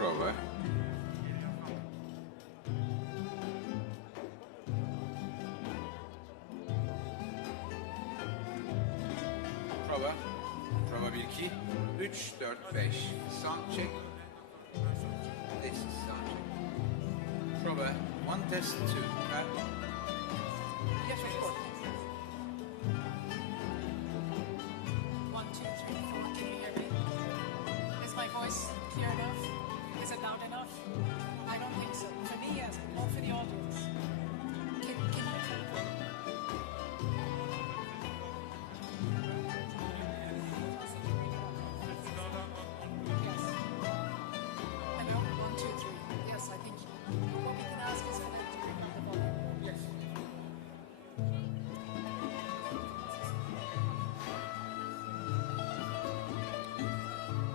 prova. Prova. Prova 1, 2, 3, 4, 5. Sound check. This is sound check. Prova 1, test 2. Yes, of course. 1, 2, 3, 4. Can you hear me? Is my voice clear enough? Is it loud enough? I don't think so. For me, yes. More for the audience. Can you hear me? Yes. Hello? 1, 2, 3. Yes, I think what we can ask is for them to bring up the volume. Yes.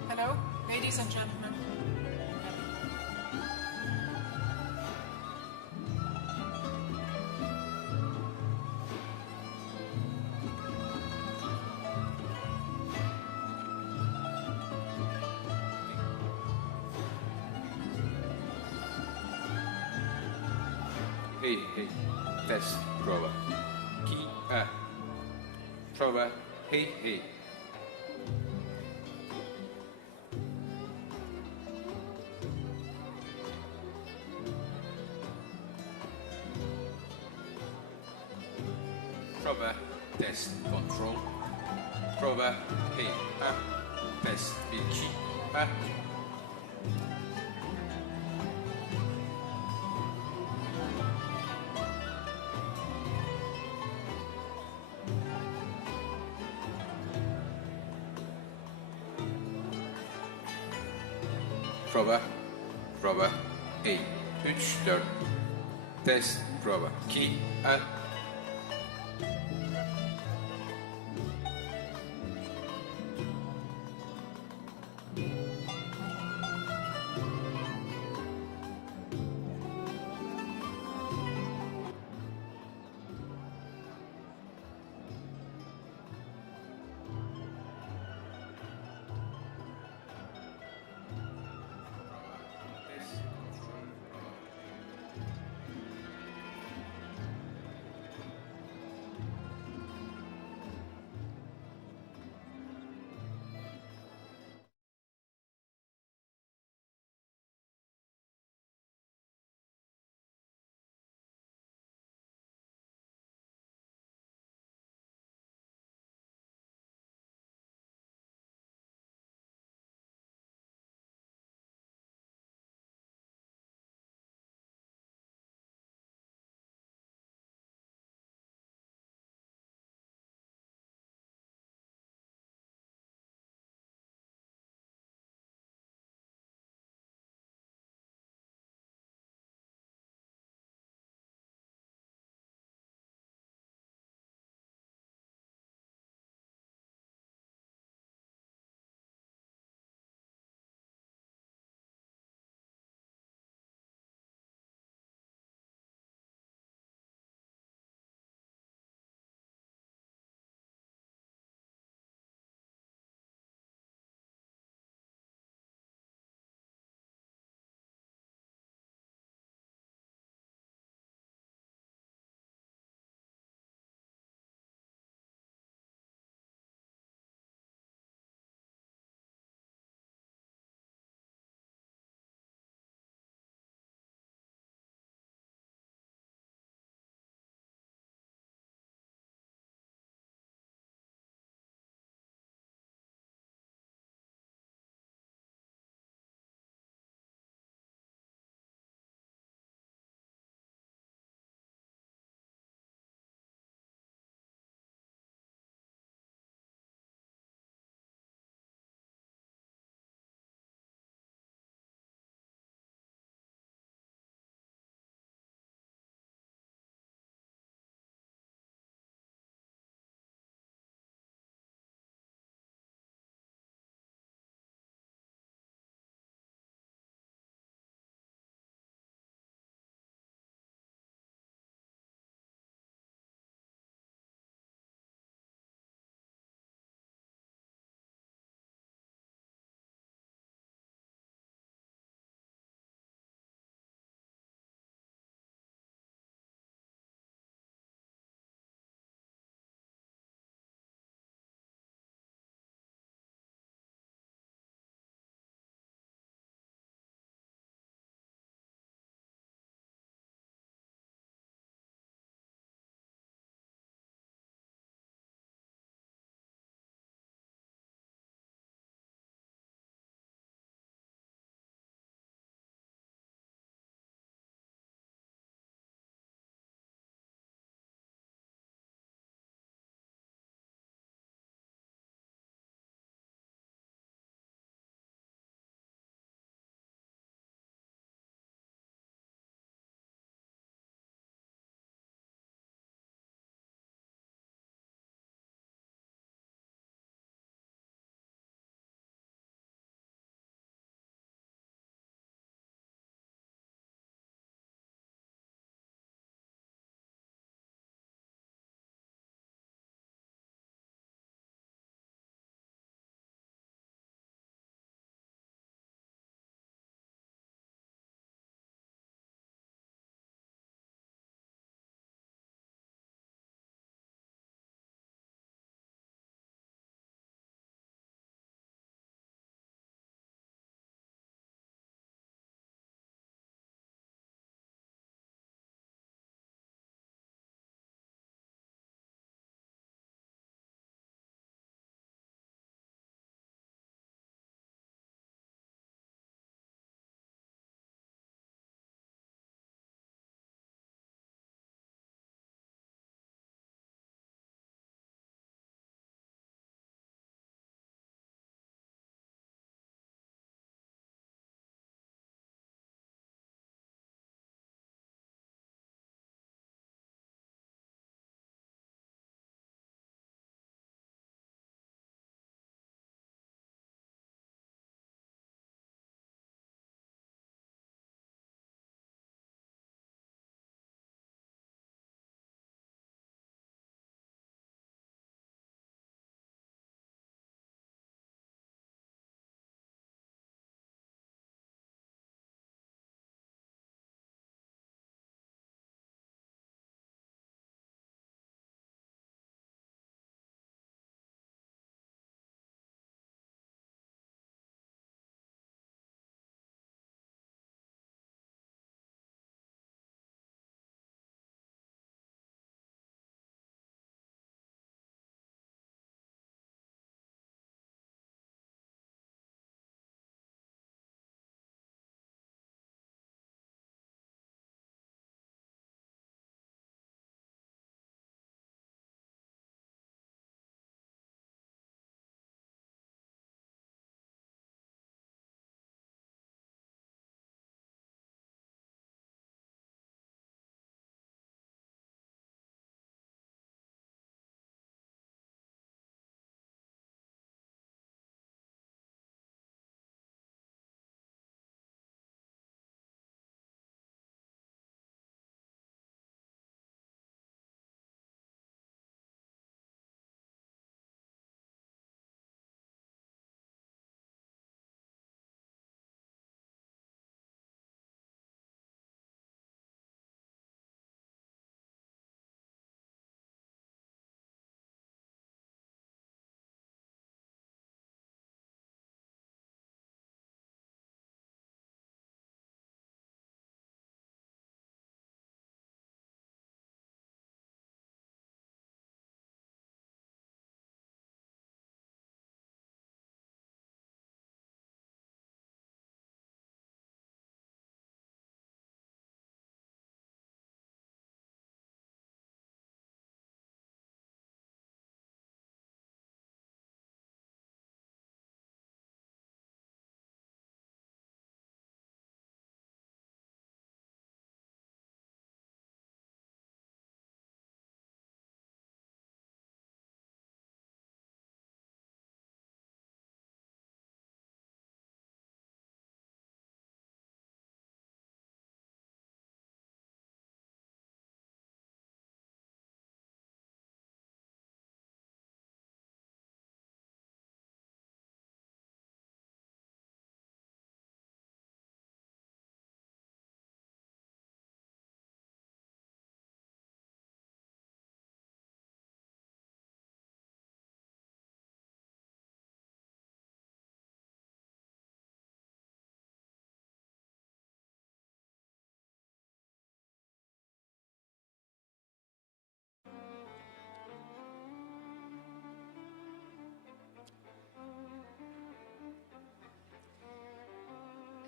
Hello, ladies and gentlemen. Hey, hey. Test. Prova. Chi? Prova. Hey, hey. Prova. Test. Control. Prova. Hey. Test. 1, 2. Prova. Prova. 1, 2, 3, 4. Test. Prova. 2.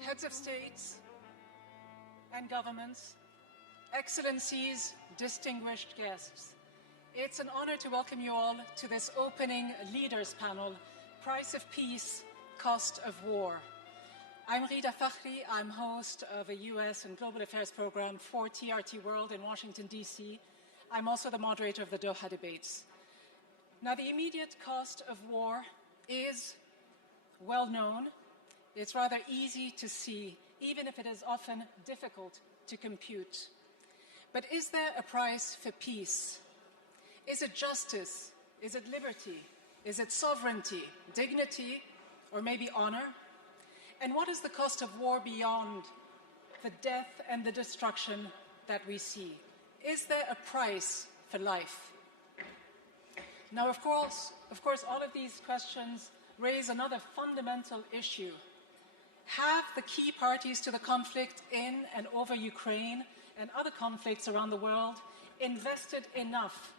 heads of states and governments, excellencies, distinguished guests. It's an honor to welcome you all to this opening leaders panel, Price of Peace, Cost of War. I'm Rida Fakhri. I'm host of a US and Global Affairs program for TRT World in Washington, D.C. I'm also the moderator of the Doha debates. Now, the immediate cost of war is well known. It's rather easy to see, even if it is often difficult to compute. But is there a price for peace? Is it justice? Is it liberty? Is it sovereignty, dignity, or maybe honor? And what is the cost of war beyond the death and the destruction that we see? Is there a price for life? Now, of course, all of these questions raise another fundamental issue. Have the key parties to the conflict in and over Ukraine and other conflicts around the world invested enough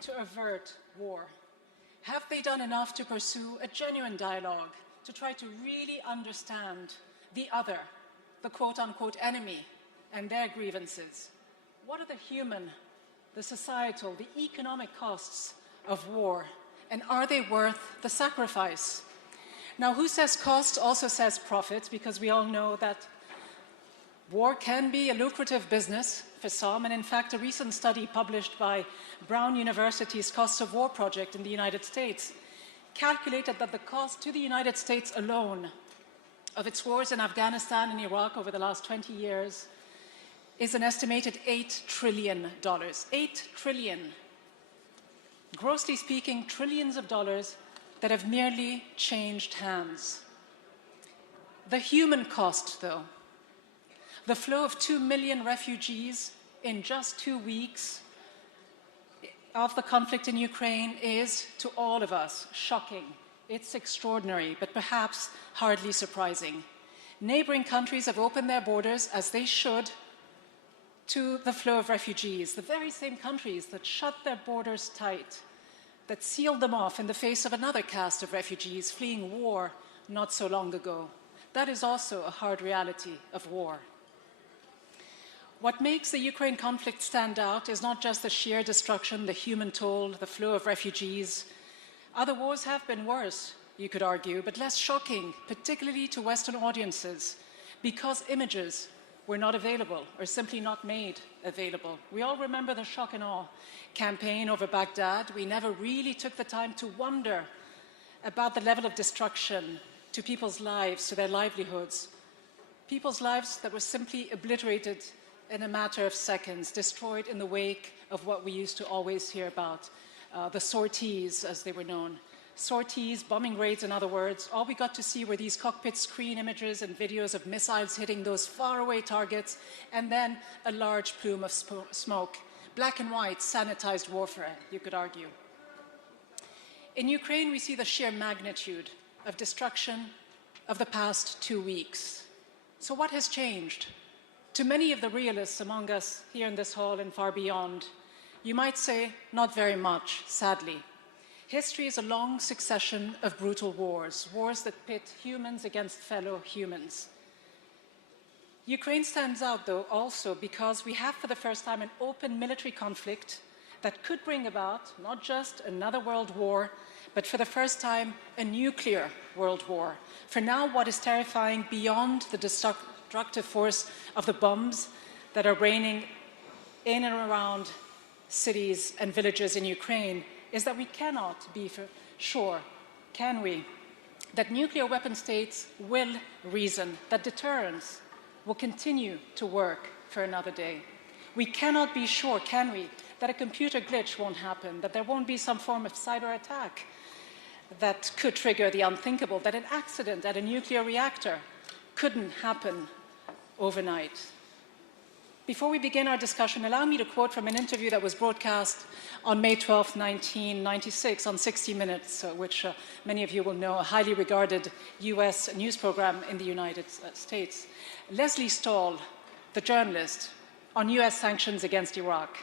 to avert war? Have they done enough to pursue a genuine dialogue, to try to really understand the other, the quote-unquote enemy, and their grievances? What are the human, the societal, the economic costs of war, and are they worth the sacrifice? Now, who says cost also says profit, because we all know that war can be a lucrative business for some, and in fact, a recent study published by Brown University's Cost of War project in the United States calculated that the cost to the United States alone of its wars in Afghanistan and Iraq over the last 20 years is an estimated $8 trillion. 8 trillion. Grossly speaking, trillions of dollars that have merely changed hands. The human cost, though, the flow of 2 million refugees in just 2 weeks of the conflict in Ukraine is, to all of us, shocking. It's extraordinary, but perhaps hardly surprising. Neighboring countries have opened their borders, as they should, to the flow of refugees, the very same countries that shut their borders tight, that sealed them off in the face of another cast of refugees fleeing war not so long ago. That is also a hard reality of war. What makes the Ukraine conflict stand out is not just the sheer destruction, the human toll, the flow of refugees. Other wars have been worse, you could argue, but less shocking, particularly to Western audiences, because images were not available or simply not made available. We all remember the shock and awe campaign over Baghdad. We never really took the time to wonder about the level of destruction to people's lives, to their livelihoods. People's lives that were simply obliterated in a matter of seconds, destroyed in the wake of what we used to always hear about, the sorties, as they were known. Sorties, bombing raids, in other words. All we got to see were these cockpit screen images and videos of missiles hitting those faraway targets, and then a large plume of smoke. Black and white, sanitized warfare, you could argue. In Ukraine, we see the sheer magnitude of destruction of the past 2 weeks. So what has changed? To many of the realists among us here in this hall and far beyond, you might say not very much, sadly. History is a long succession of brutal wars, wars that pit humans against fellow humans. Ukraine stands out, though, also because we have for the first time an open military conflict that could bring about not just another world war, but for the first time a nuclear world war. For now, what is terrifying beyond the destructive force of the bombs that are raining in and around cities and villages in Ukraine is that we cannot be for sure, can we, that nuclear weapon states will reason, that deterrence will continue to work for another day. We cannot be sure, can we, that a computer glitch won't happen, that there won't be some form of cyber attack that could trigger the unthinkable, that an accident at a nuclear reactor couldn't happen overnight. Before we begin our discussion, allow me to quote from an interview that was broadcast on May 12, 1996 on 60 Minutes, which many of you will know, a highly regarded US news program in the United States. Leslie Stahl, the journalist, on US sanctions against Iraq.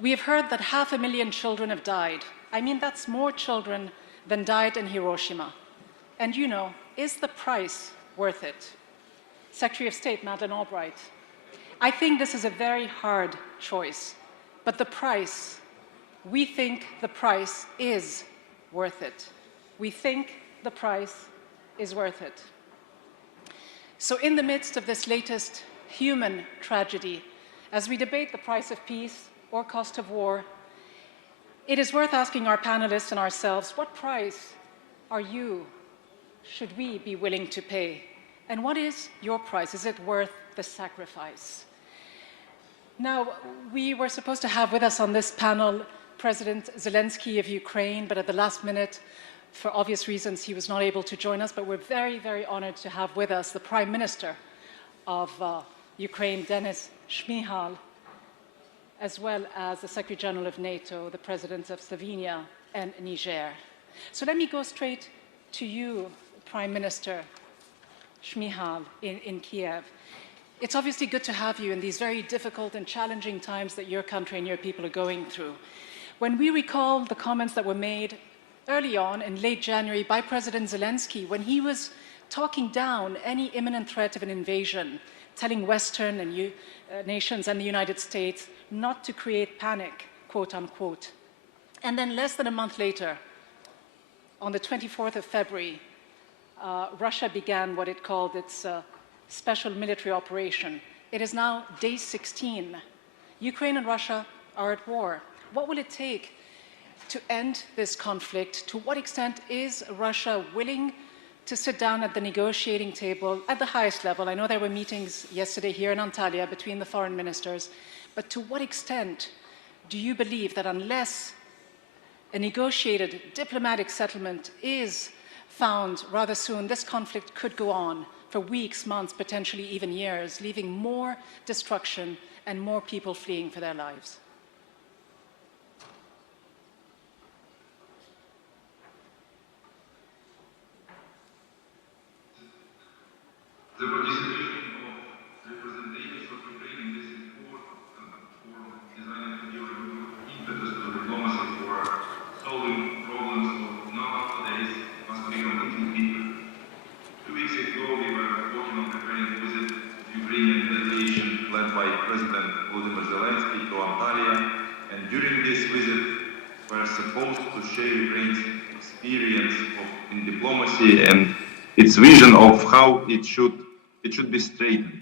We have heard that 500,000 children have died. I mean, that's more children than died in Hiroshima. And you know, is the price worth it? Secretary of State Madeleine Albright, I think this is a very hard choice, but the price, we think the price is worth it. We think the price is worth it. So in the midst of this latest human tragedy, as we debate the price of peace or cost of war, it is worth asking our panelists and ourselves, what price should we be willing to pay? And what is your price? Is it worth the sacrifice? Now, we were supposed to have with us on this panel President Zelenskyy of Ukraine, but at the last minute, for obvious reasons, he was not able to join us. But we're very, very honored to have with us the Prime Minister of Ukraine, Denis Shmyhal, as well as the Secretary General of NATO, the Presidents of Slovenia and Niger. So let me go straight to you, Prime Minister Shmyhal in Kiev. It's obviously good to have you in these very difficult and challenging times that your country and your people are going through. When we recall the comments that were made early on in late January by President Zelenskyy, when he was talking down any imminent threat of an invasion, telling Western and nations and the United States not to create panic, quote unquote. And then less than a month later, on the 24th of February, Russia began what it called its special military operation. It is now day 16. Ukraine and Russia are at war. What will it take to end this conflict? To what extent is Russia willing to sit down at the negotiating table at the highest level? I know there were meetings yesterday here in Antalya between the foreign ministers, but to what extent do you believe that unless a negotiated diplomatic settlement is found rather soon, this conflict could go on for weeks, months, potentially even years, leaving more destruction and more people fleeing for their lives? The participation of representatives of Ukraine in this important forum designed to give impetus to diplomacy for solving problems of nowadays must be completely clear. 2 weeks ago, we were working on preparing a visit of Ukrainian delegation led by President Volodymyr Zelenskyy to Antalya, and during this visit, we were supposed to share Ukraine's experience in diplomacy and its vision of how it should be straightened.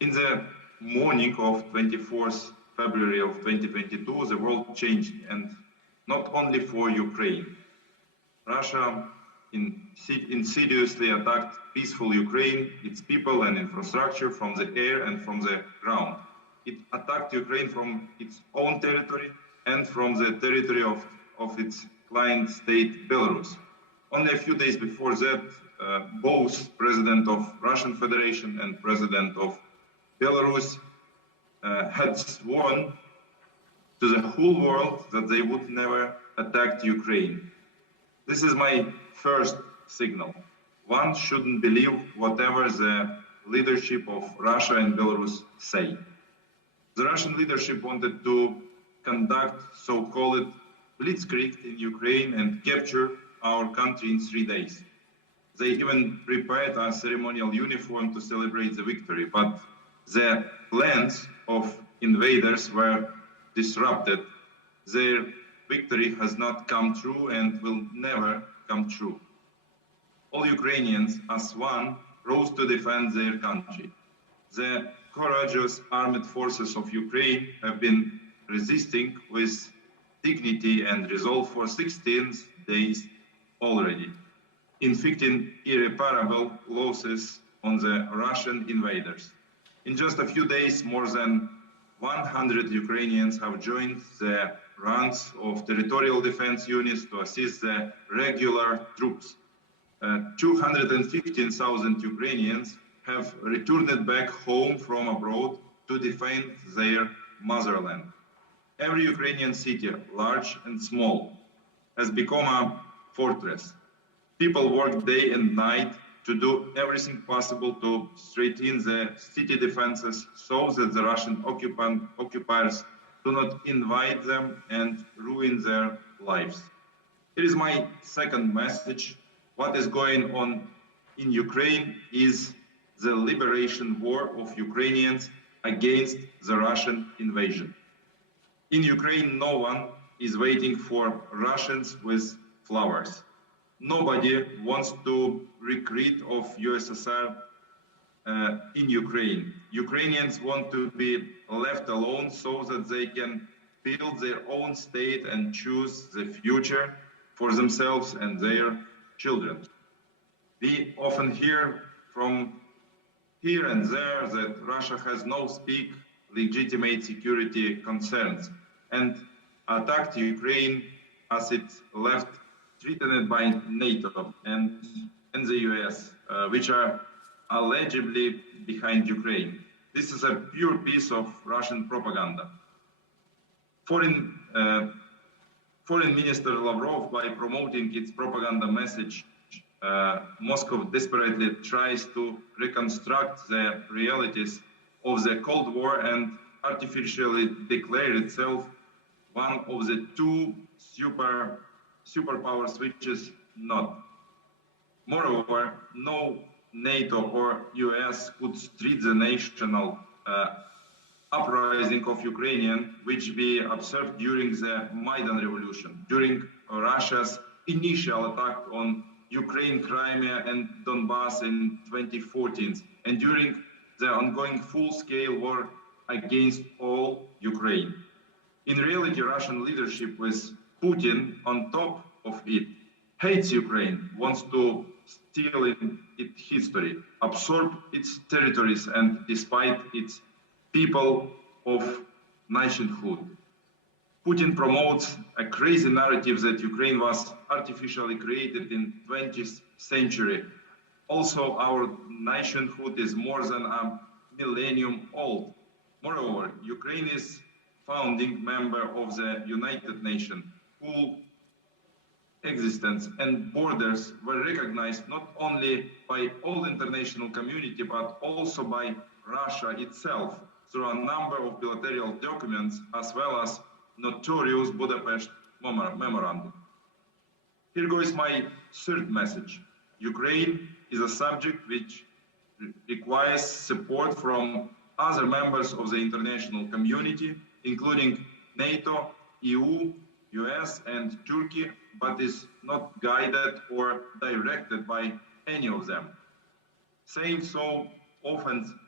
In the morning of 24th February of 2022, the world changed, and not only for Ukraine. Russia insidiously attacked peaceful Ukraine, its people and infrastructure from the air and from the ground. It attacked Ukraine from its own territory and from the territory of its client state, Belarus. Only a few days before that, both President of Russian Federation and President of Belarus had sworn to the whole world that they would never attack Ukraine. This is my first signal. One shouldn't believe whatever the leadership of Russia and Belarus say. The Russian leadership wanted to conduct so-called blitzkrieg in Ukraine and capture our country in 3 days. They even prepared a ceremonial uniform to celebrate the victory, but the plans of invaders were disrupted. Their victory has not come true and will never come true. All Ukrainians, as one, rose to defend their country. The courageous armed forces of Ukraine have been resisting with dignity and resolve for 16 days already, inflicting irreparable losses on the Russian invaders. In just a few days, more than 100 Ukrainians have joined the ranks of territorial defense units to assist the regular troops. 215,000 Ukrainians have returned back home from abroad to defend their motherland. Every Ukrainian city, large and small, has become a fortress. People work day and night to do everything possible to strengthen the city defenses so that the Russian occupiers do not invade them and ruin their lives. It is my second message. What is going on in Ukraine is the liberation war of Ukrainians against the Russian invasion. In Ukraine, no one is waiting for Russians with flowers. Nobody wants to recruit of USSR in Ukraine. Ukrainians want to be left alone so that they can build their own state and choose the future for themselves and their children. We often hear from here and there that Russia has no legitimate security concerns and attacked Ukraine as it left threatened by NATO and the US, which are allegedly behind Ukraine. This is a pure piece of Russian propaganda. Foreign Minister Lavrov, by promoting its propaganda message, Moscow desperately tries to reconstruct the realities of the Cold War and artificially declare itself one of the two superpowers, which is not. Moreover, no NATO or US could treat the national uprising of Ukrainians, which we observed during the Maidan Revolution, during Russia's initial attack on Ukraine, Crimea, and Donbass in 2014, and during the ongoing full-scale war against all Ukraine. In reality, Russian leadership, with Putin on top of it, hates Ukraine, wants to steal its history, absorb its territories, and despite its people of nationhood. Putin promotes a crazy narrative that Ukraine was artificially created in 20th century. Also, our nationhood is more than a millennium old. Moreover, Ukraine is founding member of the United Nations, whose existence and borders were recognized not only by all international community, but also by Russia itself through a number of bilateral documents, as well as notorious Budapest Memorandum. Here goes my third message. Ukraine is a subject which requires support from other members of the international community, including NATO, EU, US, and Turkey, but is not guided or directed by any of them. Saying so, often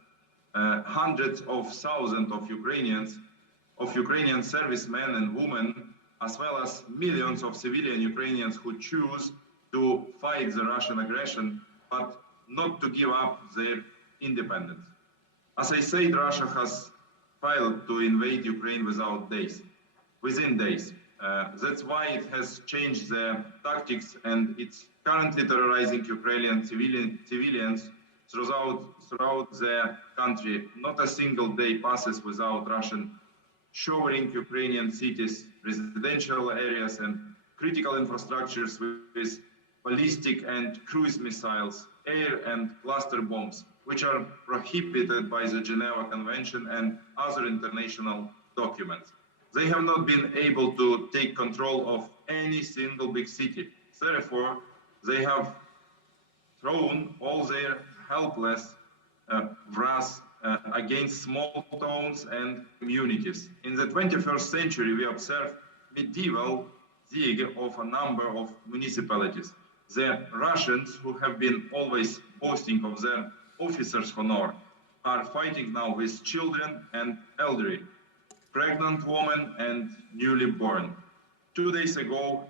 hundreds of thousands of Ukrainian servicemen and women, as well as millions of civilian Ukrainians who choose to fight the Russian aggression, but not to give up their independence. As I said, Russia has failed to invade Ukraine within days. That's why it has changed the tactics, and it's currently terrorizing Ukrainian civilians throughout the country. Not a single day passes without Russian showering Ukrainian cities, residential areas, and critical infrastructures with ballistic and cruise missiles, air and cluster bombs, which are prohibited by the Geneva Convention and other international documents. They have not been able to take control of any single big city. Therefore, they have thrown all their helpless wrath against small towns and communities. In the 21st century, we observe medieval siege of a number of municipalities. The Russians, who have been always boasting of their officers' honor, are fighting now with children and elderly, pregnant women and newly born. 2 days ago,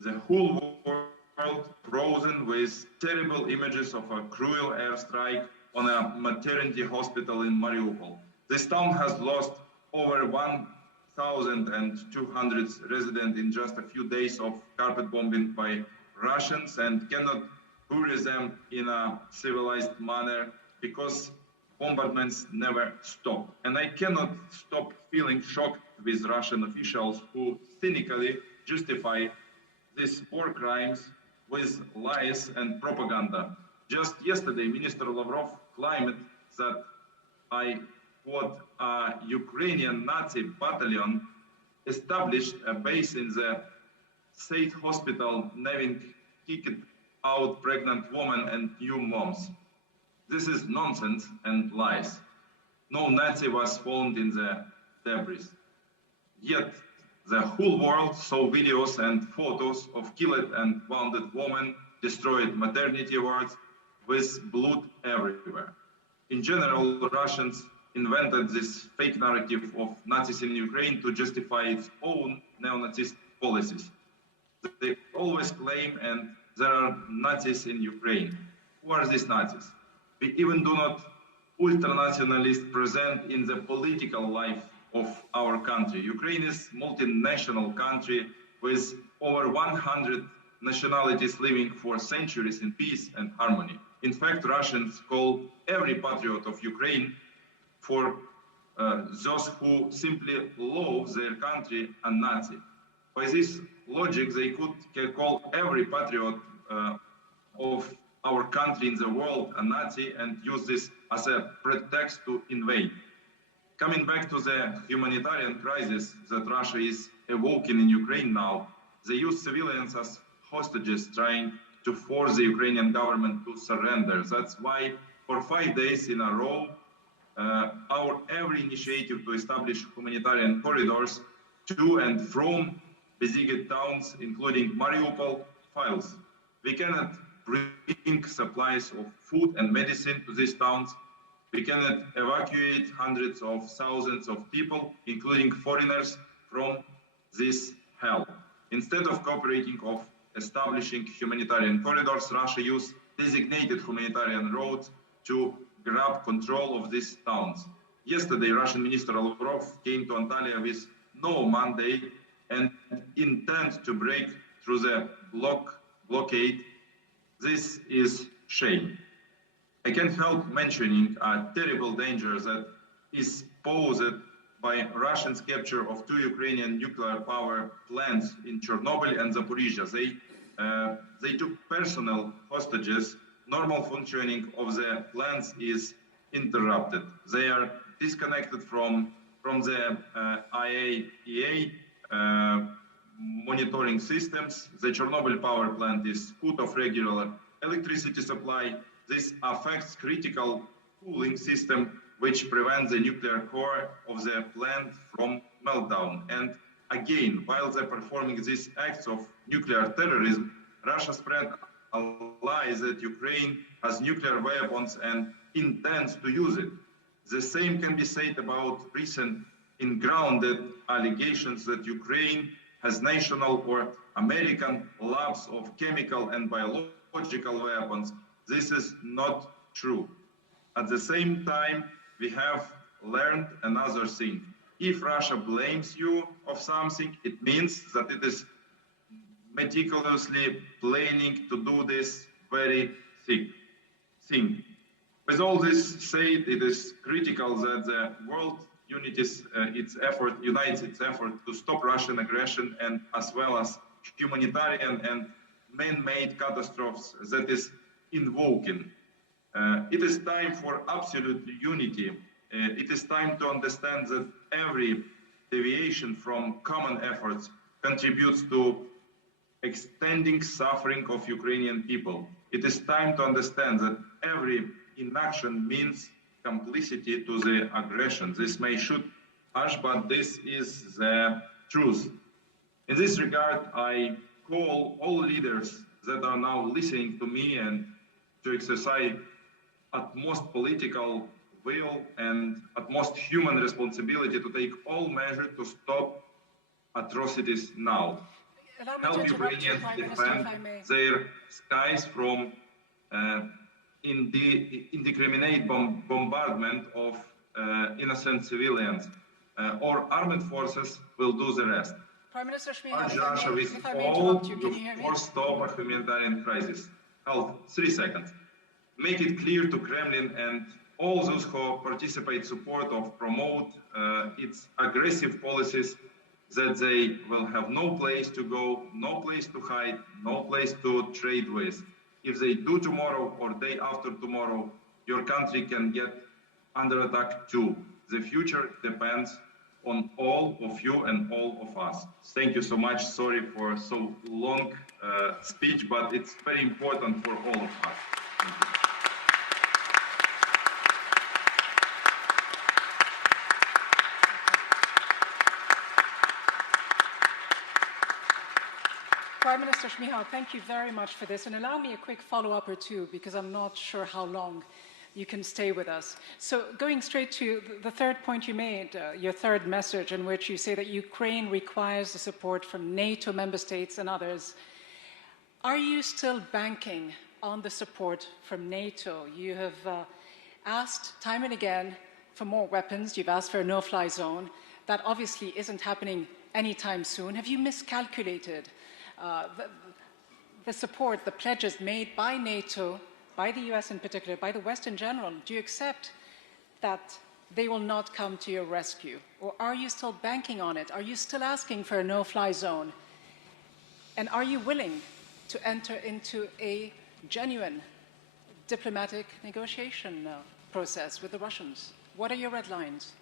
the whole world frozen with terrible images of a cruel airstrike on a maternity hospital in Mariupol. This town has lost over 1,200 residents in just a few days of carpet bombing by Russians, and cannot bury them in a civilized manner because bombardments never stop. And I cannot stop feeling shocked with Russian officials who cynically justify these war crimes with lies and propaganda. Just yesterday, Minister Lavrov claimed that I quote, a Ukrainian Nazi battalion established a base in the state hospital, naming out pregnant women and new moms. This is nonsense and lies. No Nazi was found in the debris. Yet the whole world saw videos and photos of killed and wounded women, destroyed maternity wards with blood everywhere. In general, Russians invented this fake narrative of Nazis in Ukraine to justify its own neo-Nazist policies. They always claim, and there are Nazis in Ukraine. Who are these Nazis? We even do not ultranationalists present in the political life of our country. Ukraine is a multinational country with over 100 nationalities living for centuries in peace and harmony. In fact, Russians call every patriot of Ukraine, for those who simply love their country, a Nazi. By this logic, they could call every patriot of our country in the world a Nazi and use this as a pretext to invade. Coming back to the humanitarian crisis that Russia is evoking in Ukraine now, they use civilians as hostages, trying to force the Ukrainian government to surrender. That's why for 5 days in a row, our every initiative to establish humanitarian corridors to and from besieged towns, including Mariupol, fails. We cannot bring supplies of food and medicine to these towns. We cannot evacuate hundreds of thousands of people, including foreigners, from this hell. Instead of cooperating of establishing humanitarian corridors, Russia used designated humanitarian roads to grab control of these towns. Yesterday, Russian Minister Lavrov came to Antalya with no mandate and intent to break through the blockade. This is shame. I can't help mentioning a terrible danger that is posed by Russia's capture of 2 Ukrainian nuclear power plants in Chernobyl and Zaporizhia. They took personal hostages. Normal functioning of the plants is interrupted. They are disconnected from the IAEA monitoring systems. The Chernobyl power plant is cut off regular electricity supply. This affects critical cooling system, which prevents the nuclear core of the plant from meltdown. And again, while they're performing these acts of nuclear terrorism, Russia spread a lie that Ukraine has nuclear weapons and intends to use it. The same can be said about recent ungrounded allegations that Ukraine has national or American labs of chemical and biological weapons. This is not true. At the same time, we have learned another thing. If Russia blames you of something, it means that it is meticulously planning to do this very thing. With all this said, it is critical that the world unites its effort to stop Russian aggression and as well as humanitarian and man-made catastrophes that is invoking. It is time for absolute unity. It is time to understand that every deviation from common efforts contributes to extending suffering of Ukrainian people. It is time to understand that every inaction means complicity to the aggression. This may shoot harsh, but this is the truth. In this regard, I call all leaders that are now listening to me and to exercise utmost political will and utmost human responsibility to take all measures to stop atrocities now. Help Ukrainians defend their skies from indiscriminate bombardment of innocent civilians. Or armed forces will do the rest. Prime Minister Schmidt, Russia with if I may all interrupt you, can you hear me? to stop a humanitarian crisis. Help, 3 seconds. Make it clear to Kremlin and all those who participate, support or promote its aggressive policies that they will have no place to go, no place to hide, no place to trade with. If they do tomorrow or day after tomorrow, your country can get under attack too. The future depends on all of you and all of us. Thank you so much. Sorry for so long speech, but it's very important for all of us. Thank you. Prime Minister Shmyhal, thank you very much for this. And allow me a quick follow-up or two, because I'm not sure how long you can stay with us. So going straight to the third point you made, your third message, in which you say that Ukraine requires the support from NATO member states and others. Are you still banking on the support from NATO? You have asked time and again for more weapons. You've asked for a no-fly zone. That obviously isn't happening anytime soon. Have you miscalculated the support, the pledges made by NATO, by the US in particular, by the West in general? Do you accept that they will not come to your rescue? Or are you still banking on it? Are you still asking for a no-fly zone? And are you willing to enter into a genuine diplomatic negotiation process with the Russians? What are your red lines?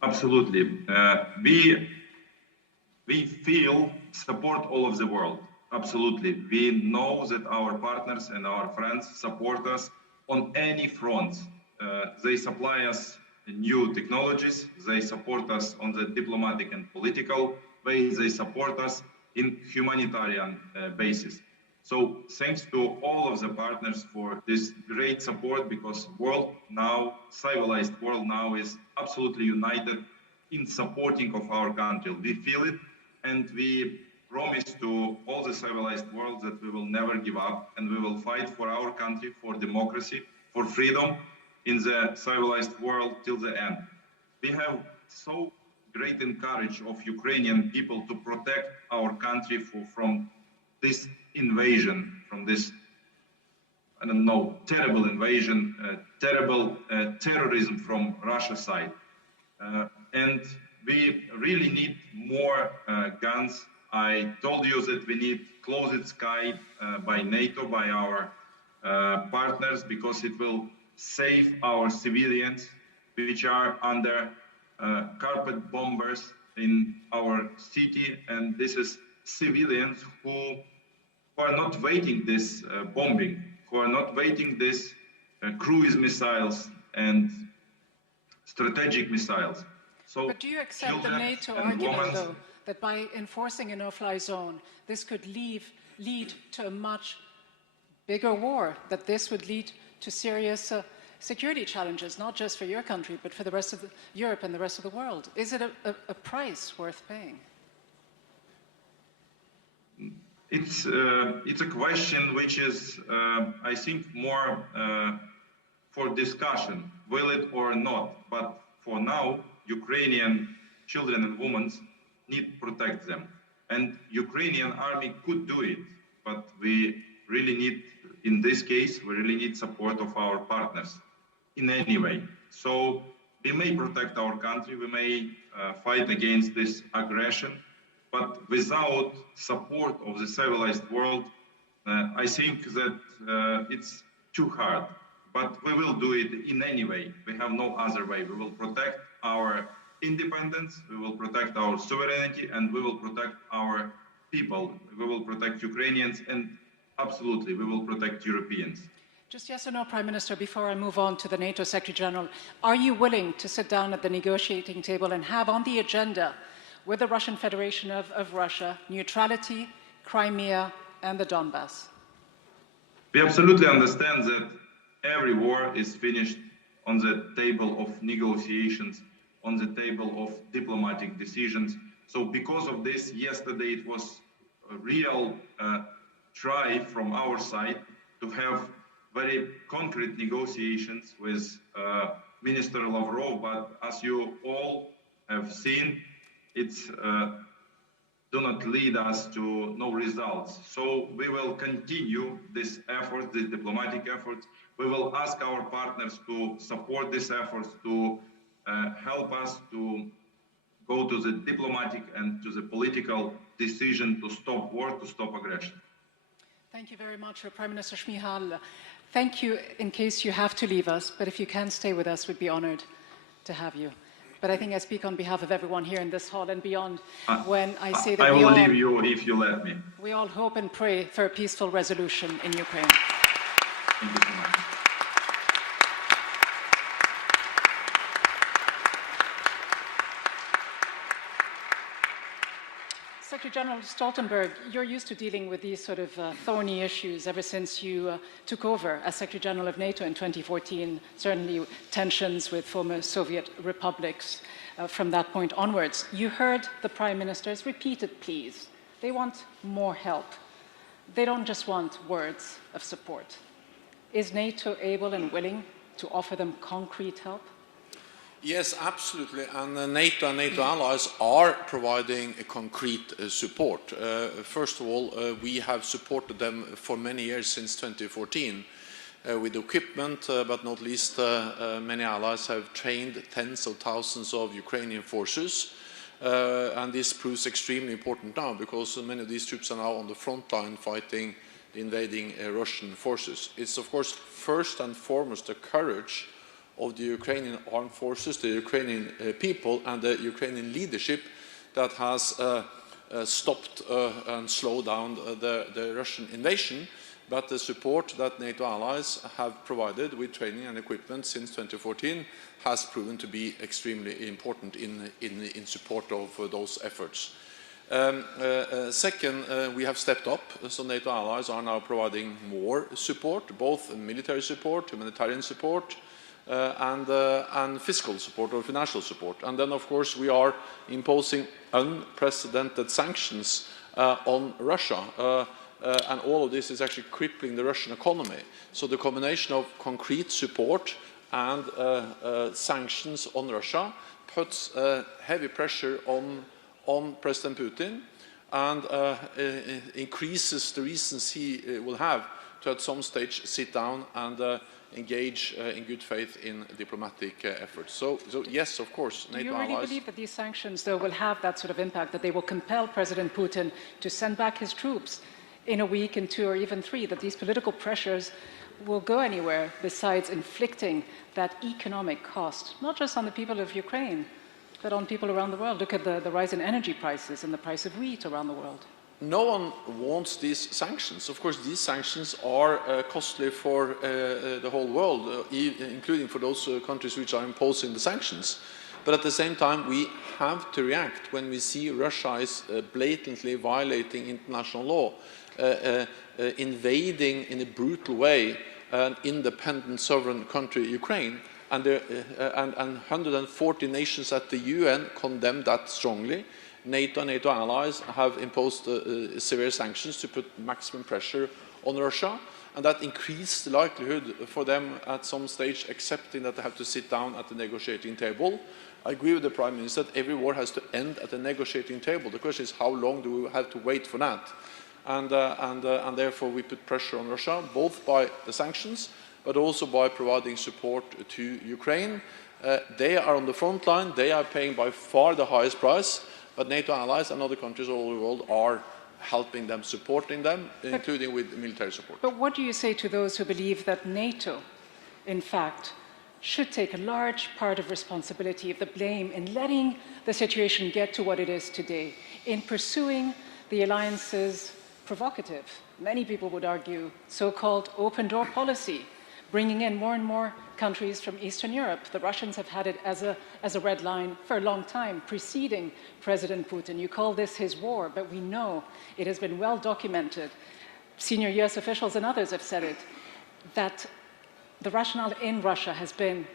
Absolutely. We feel support all of the world. Absolutely. We know that our partners and our friends support us on any front. They supply us new technologies. They support us on the diplomatic and political way. They support us in humanitarian basis. So thanks to all of the partners for this great support, because world now, civilized world now is absolutely united in supporting of our country. We feel it, and we promise to all the civilized world that we will never give up, and we will fight for our country, for democracy, for freedom in the civilized world till the end. We have so great encouragement of Ukrainian people to protect our country from this invasion, from this, I don't know, terrible invasion, terrible terrorism from Russia's side. And we really need more guns. I told you that we need closed sky by NATO, by our partners, because it will save our civilians, which are under carpet bombers in our city. And this is civilians who are not waiting this bombing, who are not waiting this cruise missiles and strategic missiles. So, but do you accept the NATO argument, though, that by enforcing a no-fly zone, this could lead to a much bigger war, that this would lead to serious security challenges, not just for your country, but for the rest of Europe and the rest of the world? Is it a price worth paying? It's a question which is, I think, more for discussion, will it or not. But for now, Ukrainian children and women need to protect them. And Ukrainian army could do it, but we really need, in this case, we really need support of our partners in any way. So we may protect our country, we may fight against this aggression, but without support of the civilized world, I think that it's too hard. But we will do it in any way. We have no other way. We will protect our independence, we will protect our sovereignty, and we will protect our people. We will protect Ukrainians, and absolutely, we will protect Europeans. Just yes or no, Prime Minister, before I move on to the NATO Secretary General, are you willing to sit down at the negotiating table and have on the agenda with the Russian Federation of Russia, neutrality, Crimea, and the Donbass? We absolutely understand that every war is finished on the table of negotiations, on the table of diplomatic decisions. So because of this, yesterday it was a real try from our side to have very concrete negotiations with Minister Lavrov, but as you all have seen, it's do not lead us to no results. So we will continue this effort, this diplomatic effort. We will ask our partners to support this effort, to help us to go to the diplomatic and to the political decision to stop war, to stop aggression. Thank you very much, Prime Minister Shmyhal. Thank you in case you have to leave us, but if you can stay with us, we'd be honored to have you. But I think I speak on behalf of everyone here in this hall and beyond when I say that I will leave you if you let me. We all hope and pray for a peaceful resolution in Ukraine. Thank you so much. Secretary General Stoltenberg, you're used to dealing with these sort of thorny issues ever since you took over as Secretary General of NATO in 2014, certainly tensions with former Soviet republics from that point onwards. You heard the Prime Minister's repeated pleas. They want more help. They don't just want words of support. Is NATO able and willing to offer them concrete help? Yes, absolutely, and NATO and NATO allies are providing a concrete support. First of all, we have supported them for many years since 2014 with equipment, but not least many allies have trained tens of thousands of Ukrainian forces, and this proves extremely important now because many of these troops are now on the front line fighting the invading Russian forces. It's of course first and foremost the courage of the Ukrainian armed forces, the Ukrainian people and the Ukrainian leadership that has stopped and slowed down the Russian invasion, but the support that NATO allies have provided with training and equipment since 2014 has proven to be extremely important in support of those efforts. Second, we have stepped up, so NATO allies are now providing more support, both military support, humanitarian support, and fiscal support or financial support. And then, of course, we are imposing unprecedented sanctions on Russia. And all of this is actually crippling the Russian economy. So the combination of concrete support and sanctions on Russia puts heavy pressure on President Putin and increases the reasons he will have to at some stage sit down and engage in good faith in diplomatic efforts. So yes, of course, NATO allies... Do you really believe that these sanctions, though, will have that sort of impact, that they will compel President Putin to send back his troops in a week, in 2, or even 3, that these political pressures will go anywhere besides inflicting that economic cost, not just on the people of Ukraine, but on people around the world? Look at the rise in energy prices and the price of wheat around the world. No one wants these sanctions. Of course, these sanctions are costly for the whole world, including for those countries which are imposing the sanctions. But at the same time, we have to react when we see Russia is blatantly violating international law, invading in a brutal way an independent sovereign country, Ukraine, and 140 nations at the UN condemned that strongly. NATO and NATO allies have imposed severe sanctions to put maximum pressure on Russia, and that increased the likelihood for them at some stage accepting that they have to sit down at the negotiating table. I agree with the Prime Minister that every war has to end at the negotiating table. The question is, how long do we have to wait for that? And therefore we put pressure on Russia, both by the sanctions, but also by providing support to Ukraine. They are on the front line, they are paying by far the highest price, but NATO allies and other countries all over the world are helping them, supporting them, including with military support. But what do you say to those who believe that NATO, in fact, should take a large part of responsibility of the blame in letting the situation get to what it is today, in pursuing the alliance's provocative, many people would argue, so-called open door policy, bringing in more and more countries from Eastern Europe? The Russians have had it as a red line for a long time, preceding President Putin. You call this his war, but we know it has been well documented. Senior US officials and others have said it, that the rationale in Russia has been,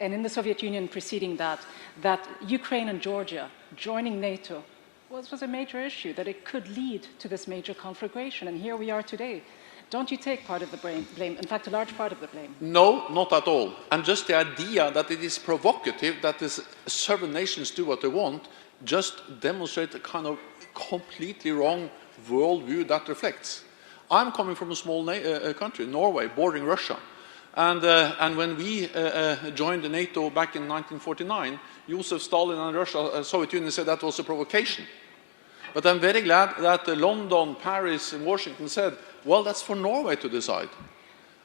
and in the Soviet Union preceding that, that Ukraine and Georgia joining NATO was a major issue, that it could lead to this major conflagration. And here we are today. Don't you take part of the blame, in fact, a large part of the blame? No, not at all. And just the idea that it is provocative, that the sovereign nations do what they want, just demonstrates a kind of completely wrong worldview that reflects. I'm coming from a small country, Norway, bordering Russia. And when we joined the NATO back in 1949, Joseph Stalin and Russia, Soviet Union said that was a provocation. But I'm very glad that London, Paris, and Washington said, well, that's for Norway to decide.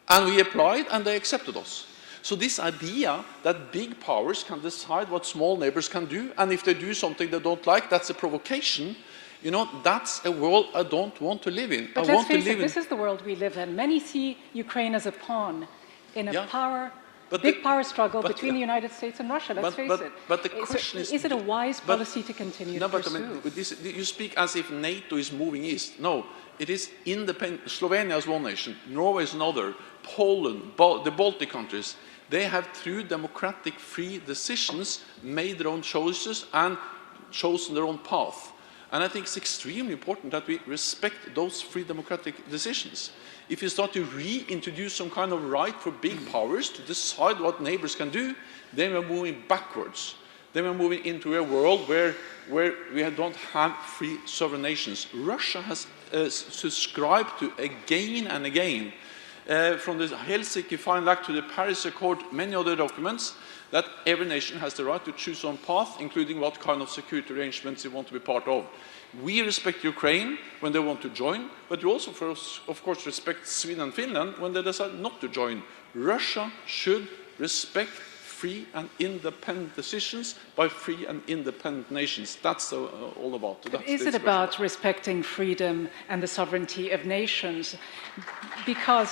And we applied, and they accepted us. So this idea that big powers can decide what small neighbors can do, and if they do something they don't like, that's a provocation, you know, that's a world I don't want to live in. But let's face it, this is the world we live in. Many see Ukraine as a pawn in a big power struggle between the United States and Russia, let's face it. But the question is it a wise policy to continue to pursue? No, but you speak as if NATO is moving east. No, it is independent. Slovenia is one nation, Norway is another, Poland, the Baltic countries. They have, through democratic free decisions, made their own choices and chosen their own path. And I think it's extremely important that we respect those free democratic decisions. If you start to reintroduce some kind of right for big powers to decide what neighbors can do, then we're moving backwards. Then we're moving into a world where we don't have free sovereign nations. Russia has subscribed to again and again, from the Helsinki Final Act to the Paris Accord, many other documents, that every nation has the right to choose own path, including what kind of security arrangements they want to be part of. We respect Ukraine when they want to join, but we also, of course, respect Sweden and Finland when they decide not to join. Russia should respect free and independent decisions by free and independent nations. That's all about. Is it about respecting freedom and the sovereignty of nations? Because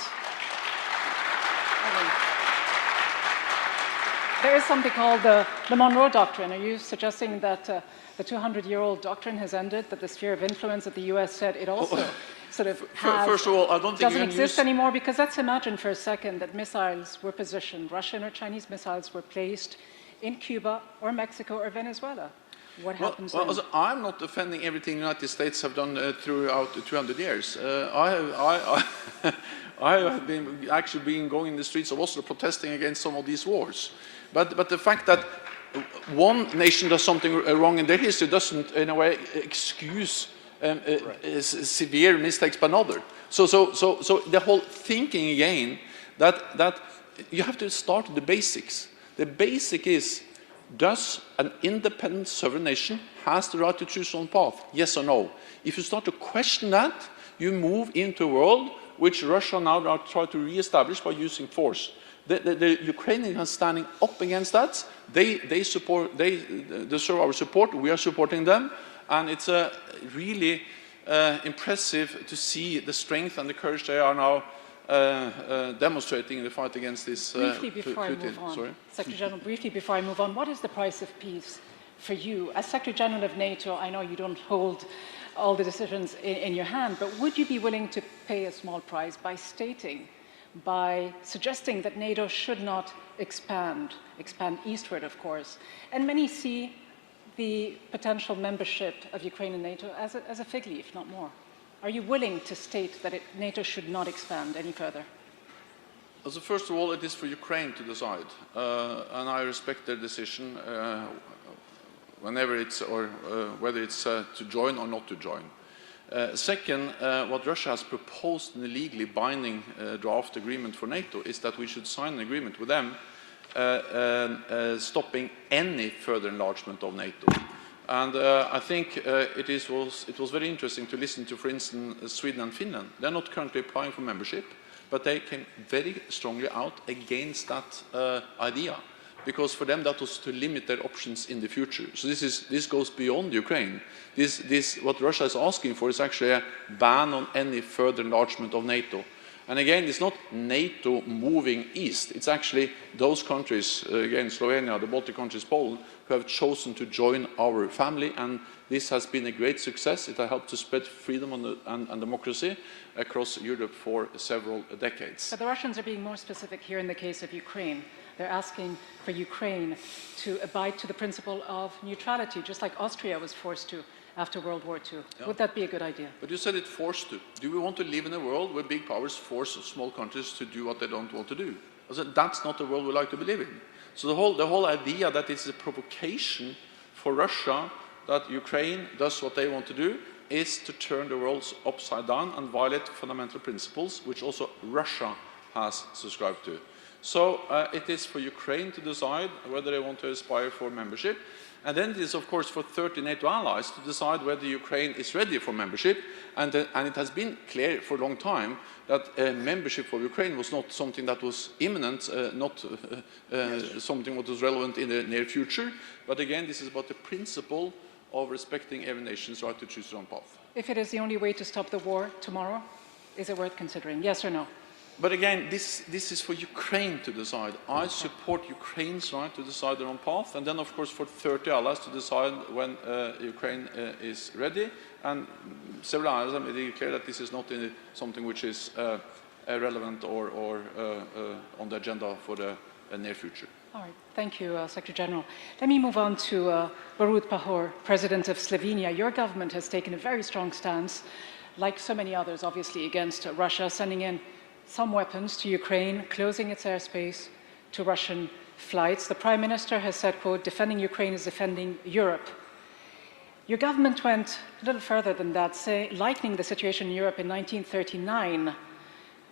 there is something called the Monroe Doctrine. Are you suggesting that the 200-year-old doctrine has ended, that the sphere of influence that the US said it also sort of has, first of all, I don't think doesn't exist anymore? Because let's imagine for a second that missiles were positioned, Russian or Chinese missiles were placed in Cuba or Mexico or Venezuela. What happens then? Also, I'm not defending everything the United States have done throughout 200 years. I have been going in the streets of Oslo protesting against some of these wars. But the fact that one nation does something wrong in their history doesn't, in a way, excuse severe mistakes by another. So the whole thinking again that you have to start with the basics. The basic is, does an independent sovereign nation has the right to choose own path? Yes or no? If you start to question that, you move into a world which Russia now try to re-establish by using force. The Ukrainians are standing up against that. They deserve our support. We are supporting them, and it's really impressive to see the strength and the courage they are now demonstrating in the fight against this. Briefly before I move on, Secretary General, briefly before I move on, what is the price of peace for you? As Secretary General of NATO, I know you don't hold all the decisions in your hand, but would you be willing to pay a small price by suggesting that NATO should not expand eastward, of course? And many see the potential membership of Ukraine in NATO as a fig leaf, not more. Are you willing to state that NATO should not expand any further? So first of all, it is for Ukraine to decide, and I respect their decision whenever it's whether it's to join or not to join. Second, what Russia has proposed in the legally binding draft agreement for NATO is that we should sign an agreement with them stopping any further enlargement of NATO. And I think it was very interesting to listen to, for instance, Sweden and Finland. They're not currently applying for membership, but they came very strongly out against that idea, because for them that was to limit their options in the future. So this goes beyond Ukraine. What Russia is asking for is actually a ban on any further enlargement of NATO. And again, it's not NATO moving east. It's actually those countries, again, Slovenia, the Baltic countries, Poland, who have chosen to join our family. And this has been a great success. It has helped to spread freedom and democracy across Europe for several decades. But the Russians are being more specific here in the case of Ukraine. They're asking for Ukraine to abide to the principle of neutrality, just like Austria was forced to after World War II. Yeah. Would that be a good idea? But you said it forced to. Do we want to live in a world where big powers force small countries to do what they don't want to do? I said, that's not the world we like to live in. So the whole idea that it's a provocation for Russia that Ukraine does what they want to do is to turn the world upside down and violate fundamental principles, which also Russia has subscribed to. So it is for Ukraine to decide whether they want to aspire for membership. And then it is, of course, for 30 NATO allies to decide whether Ukraine is ready for membership. And it has been clear for a long time that membership for Ukraine was not something that was imminent, something that was relevant in the near future. But again, this is about the principle of respecting every nation's right to choose their own path. If it is the only way to stop the war tomorrow, is it worth considering? Yes or no? But again, this is for Ukraine to decide. I support Ukraine's right to decide their own path, and then, of course, for 30 allies to decide when Ukraine is ready. And several allies have made it clear that this is not something which is relevant or on the agenda for the near future. All right. Thank you, Secretary General. Let me move on to Borut Pahor, President of Slovenia. Your government has taken a very strong stance, like so many others, obviously, against Russia, sending in some weapons to Ukraine, closing its airspace to Russian flights. The Prime Minister has said, quote, defending Ukraine is defending Europe. Your government went a little further than that, likening the situation in Europe in 1939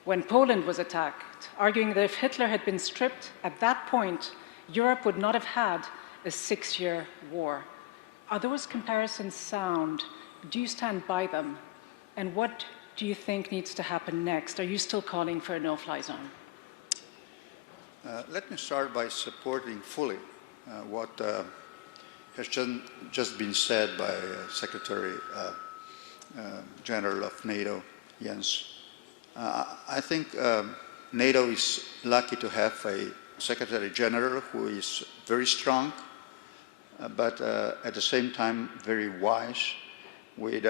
when Poland was attacked, arguing that if Hitler had been stripped at that point, Europe would not have had a 6-year war. Are those comparisons sound? Do you stand by them? And what do you think needs to happen next? Are you still calling for a no-fly zone? Let me start by supporting fully what has just been said by Secretary General of NATO, Jens. I think NATO is lucky to have a Secretary General who is very strong, but at the same time very wise with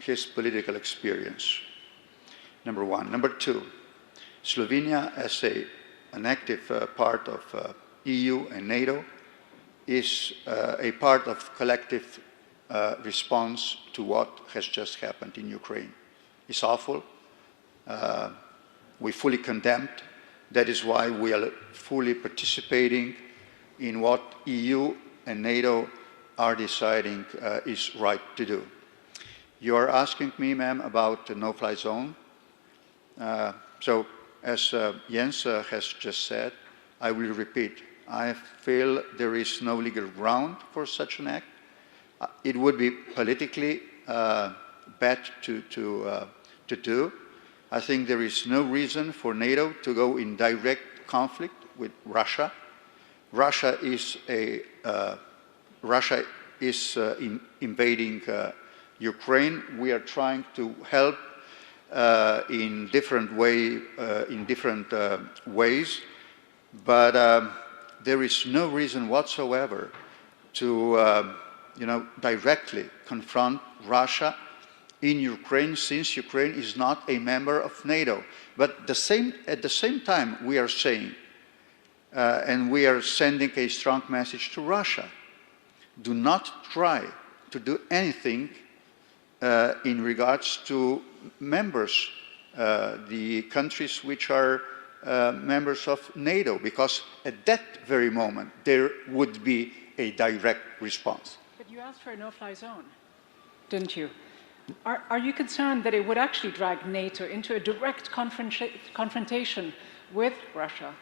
his political experience, number one. Number two, Slovenia, as an active part of EU and NATO, is a part of collective response to what has just happened in Ukraine. It's awful. We fully condemned. That is why we are fully participating in what EU and NATO are deciding is right to do. You are asking me, ma'am, about the no-fly zone. So, as Jens has just said, I will repeat. I feel there is no legal ground for such an act. It would be politically bad to do. I think there is no reason for NATO to go in direct conflict with Russia. Russia is invading Ukraine. We are trying to help in different ways, but there is no reason whatsoever to, directly confront Russia in Ukraine, since Ukraine is not a member of NATO. But at the same time, we are saying, and we are sending a strong message to Russia: do not try to do anything in regards to members, the countries which are members of NATO, because at that very moment there would be a direct response. But you asked for a no-fly zone, didn't you? Are you concerned that it would actually drag NATO into a direct confrontation with Russia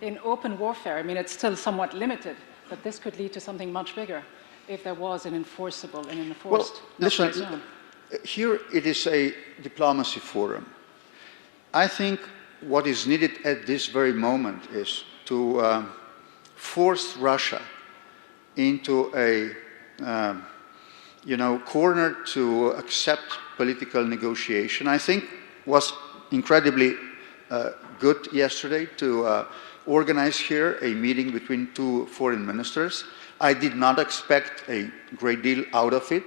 in open warfare? I mean, it's still somewhat limited, but this could lead to something much bigger if there was an enforced no-fly zone. Here it is a diplomacy forum. I think what is needed at this very moment is to force Russia into a corner to accept political negotiation. I think was incredibly good yesterday to organize here a meeting between two foreign ministers. I did not expect a great deal out of it.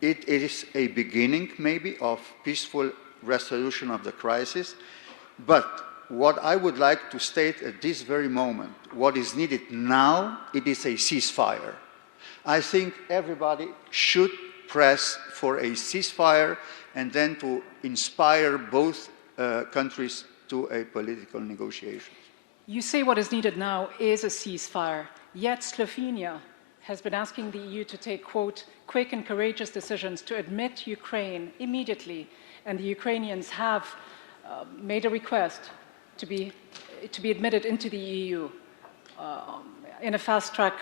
It is a beginning, maybe, of peaceful resolution of the crisis. But what I would like to state at this very moment, what is needed now, it is a ceasefire. I think everybody should press for a ceasefire and then to inspire both countries to a political negotiation. You say what is needed now is a ceasefire, yet Slovenia has been asking the EU to take, quote, quick and courageous decisions to admit Ukraine immediately, and the Ukrainians have made a request to be admitted into the EU in a fast-track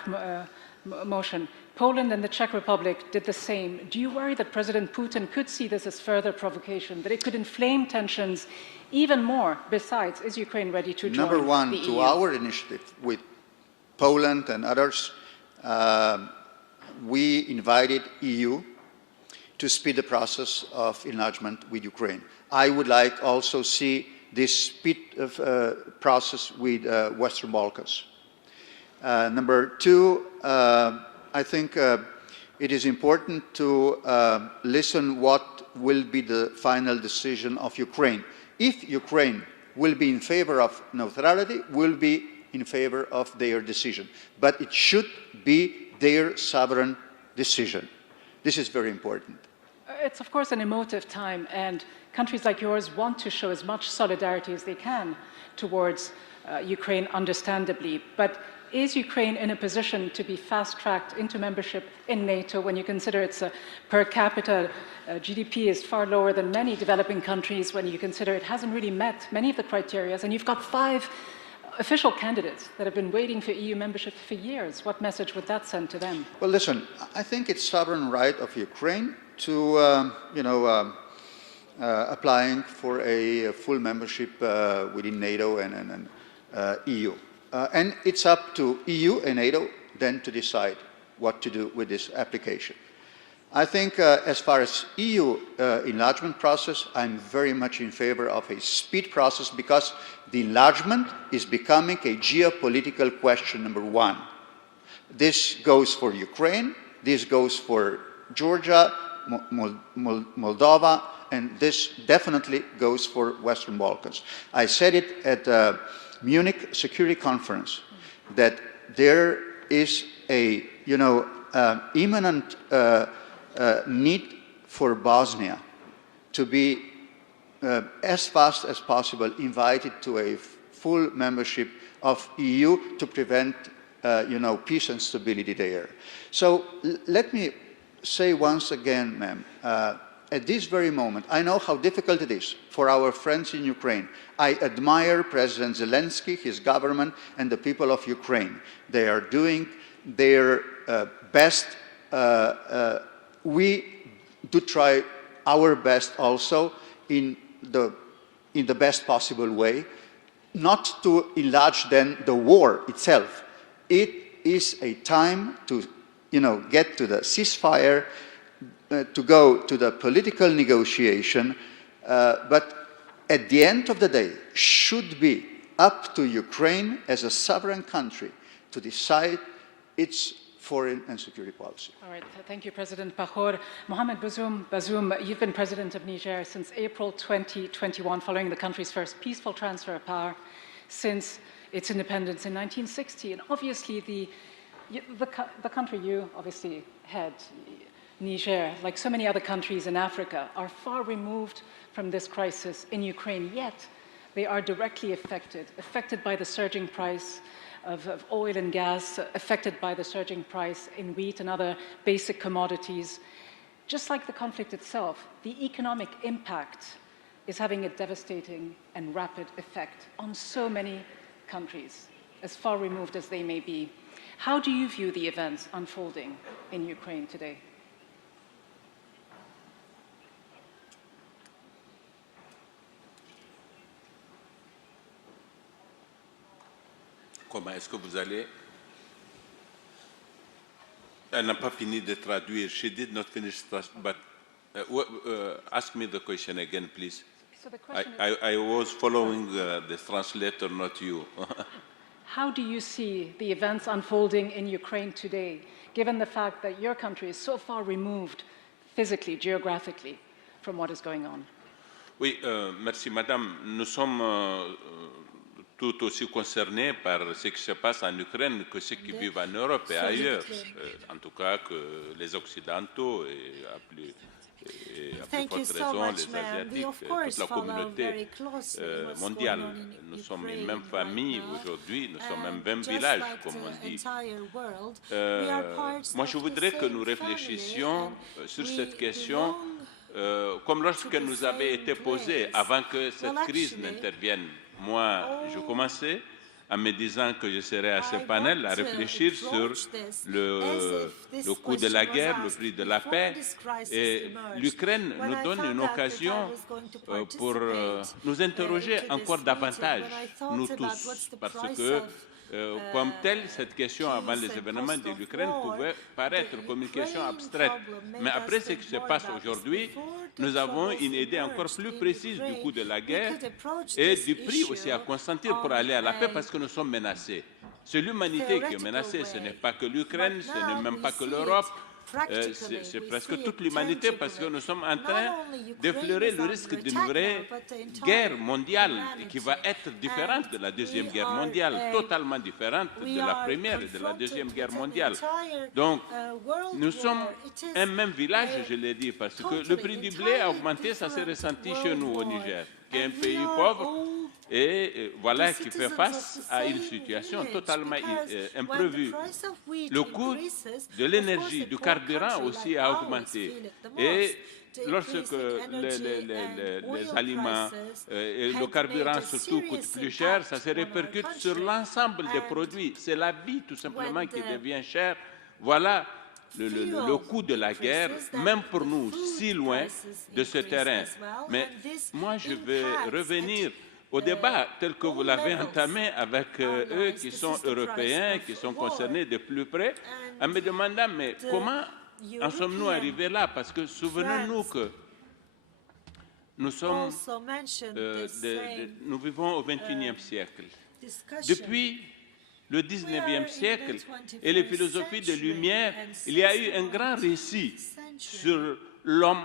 motion. Poland and the Czech Republic did the same. Do you worry that President Putin could see this as further provocation, that it could inflame tensions even more? Besides, is Ukraine ready to join Number one, the EU? to our initiative with Poland and others, we invited EU to speed the process of enlargement with Ukraine. I would like also see this speed of, process with Western Balkans. Number two, I think it is important to listen what will be the final decision of Ukraine. If Ukraine will be in favor of neutrality, will be in favor of their decision. But it should be their sovereign decision. This is very important. It's, of course, an emotive time, and countries like yours want to show as much solidarity as they can towards Ukraine, understandably. But is Ukraine in a position to be fast-tracked into membership in NATO when you consider its per capita GDP is far lower than many developing countries, when you consider it hasn't really met many of the criteria, and you've got 5 official candidates that have been waiting for EU membership for years? What message would that send to them? Well, listen, I think it's sovereign right of Ukraine to, applying for a full membership within NATO and EU. And it's up to EU and NATO then to decide what to do with this application. I think as far as EU enlargement process, I'm very much in favor of a speed process, because the enlargement is becoming a geopolitical question, number one. This goes for Ukraine, this goes for Georgia, Moldova, and this definitely goes for Western Balkans. I said it at the Munich Security Conference that there is a imminent need for Bosnia to be as fast as possible invited to a full membership of EU to prevent peace and stability there. So let me say once again, ma'am, at this very moment, I know how difficult it is for our friends in Ukraine. I admire President Zelenskyy, his government, and the people of Ukraine. They are doing their best. We do try our best also in the best possible way, not to enlarge then the war itself. It is a time to, get to the ceasefire, to go to the political negotiation, but at the end of the day, should be up to Ukraine as a sovereign country to decide its foreign and security policy. All right, thank you, President Pahor. Mohamed Bazoum, you've been president of Niger since April 2021, following the country's first peaceful transfer of power since its independence in 1960. And obviously, the country you obviously head, Niger, like so many other countries in Africa, are far removed from this crisis in Ukraine, yet they are directly affected by the surging price of oil and gas, affected by the surging price in wheat and other basic commodities. Just like the conflict itself, the economic impact is having a devastating and rapid effect on so many countries, as far removed as they may be. How do you view the events unfolding in Ukraine today? Comment est-ce que vous allez? Elle n'a pas fini de traduire. She did not finish, but ask me the question again, please. So the question I was following the translator, not you. How do you see the events unfolding in Ukraine today, given the fact that your country is so far removed physically, geographically, from what is going on? Oui, merci Madame. Nous sommes tout aussi concernés par ce qui se passe en Ukraine que ceux qui vivent en Europe et ailleurs. En tout cas, que les Occidentaux et à plus forte raison les Asiatiques, toute la communauté mondiale. Nous sommes une même famille aujourd'hui, nous sommes même 20 villages, comme on dit. Moi, je voudrais que nous réfléchissions sur cette question comme lorsqu'elle nous avait été posée avant que cette crise n'intervienne. Moi, je commençais en me disant que je serai à ce panel à réfléchir sur le coût de la guerre, le prix de la paix. Et l'Ukraine nous donne une occasion pour nous interroger encore davantage, nous tous, parce que comme telle, cette question avant les événements de l'Ukraine pouvait paraître comme une question abstraite. Mais après ce qui se passe aujourd'hui, nous avons une idée encore plus précise du coût de la guerre et du prix aussi à consentir pour aller à la paix parce que nous sommes menacés. C'est l'humanité qui est menacée, ce n'est pas que l'Ukraine, ce n'est même pas que l'Europe. C'est presque toute l'humanité parce que nous sommes en train d'effleurer le risque d'une vraie guerre mondiale qui va être différente de la Deuxième Guerre mondiale, totalement différente de la Première et de la Deuxième Guerre mondiale. Donc, nous sommes un même village, je l'ai dit, parce que le prix du blé a augmenté, ça s'est ressenti chez nous au Niger, qui est un pays pauvre. Et voilà qui fait face à une situation totalement imprévue. Le coût de l'énergie, du carburant aussi a augmenté. Et lorsque les aliments et le carburant surtout coûtent plus cher, ça se répercute sur l'ensemble des produits. C'est la vie tout simplement qui devient chère. Voilà le coût de la guerre, même pour nous, si loin de ce terrain. Mais moi, je vais revenir au débat tel que vous l'avez entamé avec eux qui sont européens, qui sont concernés de plus près, en me demandant, mais comment en sommes-nous arrivés là? Parce que souvenons-nous que nous nous vivons au XXIe siècle. Depuis le XIXe siècle et les philosophies de Lumière, il y a eu un grand récit sur l'homme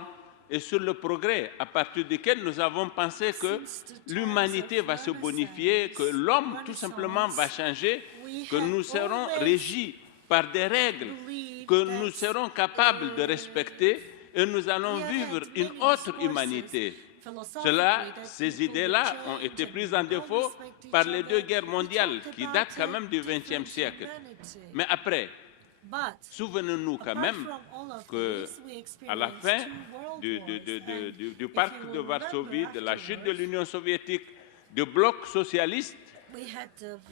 et sur le progrès, à partir duquel nous avons pensé que l'humanité va se bonifier, que l'homme tout simplement va changer, que nous serons régis par des règles que nous serons capables de respecter et nous allons vivre une autre humanité. Ces idées-là ont été prises en défaut par les deux guerres mondiales qui datent quand même du XXe siècle. Mais après, souvenons-nous quand même qu'à la fin du pacte de Varsovie, de la chute de l'Union soviétique, du bloc socialiste,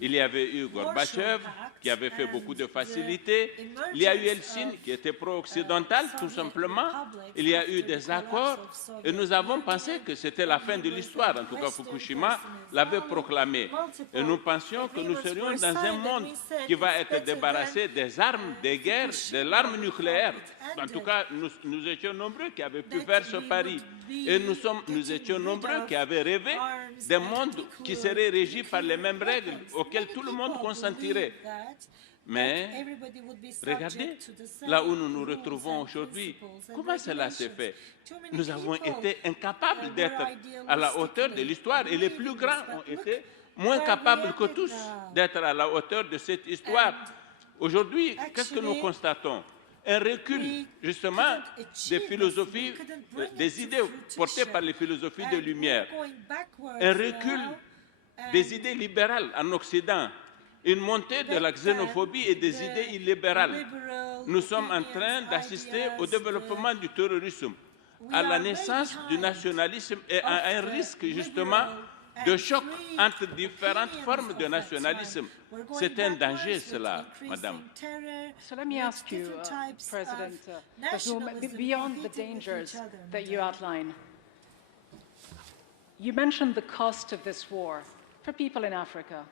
il y avait eu Gorbatchev qui avait fait beaucoup de facilités, il y a eu Helsinki qui était pro-occidental tout simplement, il y a eu des accords et nous avons pensé que c'était la fin de l'histoire, en tout cas Fukushima l'avait proclamé. Et nous pensions que nous serions dans un monde qui va être débarrassé des armes, des guerres, de l'arme nucléaire. En tout cas, nous étions nombreux qui avaient pu faire ce pari. Et nous étions nombreux qui avaient rêvé d'un monde qui serait régi par les mêmes règles auxquelles tout le monde consentirait. Mais regardez là où nous nous retrouvons aujourd'hui. Comment cela s'est fait? Nous avons été incapables d'être à la hauteur de l'histoire et les plus grands ont été moins capables que tous d'être à la hauteur de cette histoire. Aujourd'hui, qu'est-ce que nous constatons? Un recul, justement, des philosophies, des idées portées par les philosophies de Lumière. Un recul des idées libérales en Occident. Une montée de la xénophobie et des idées illibérales. Nous sommes en train d'assister au développement du terrorisme, à la naissance du nationalisme et à un risque, justement, de choc entre différentes formes de nationalisme. C'est un danger, cela, madame. So let me ask you, President Bazoum, beyond the dangers that you outline, you mentioned the cost of this war for people in Africa,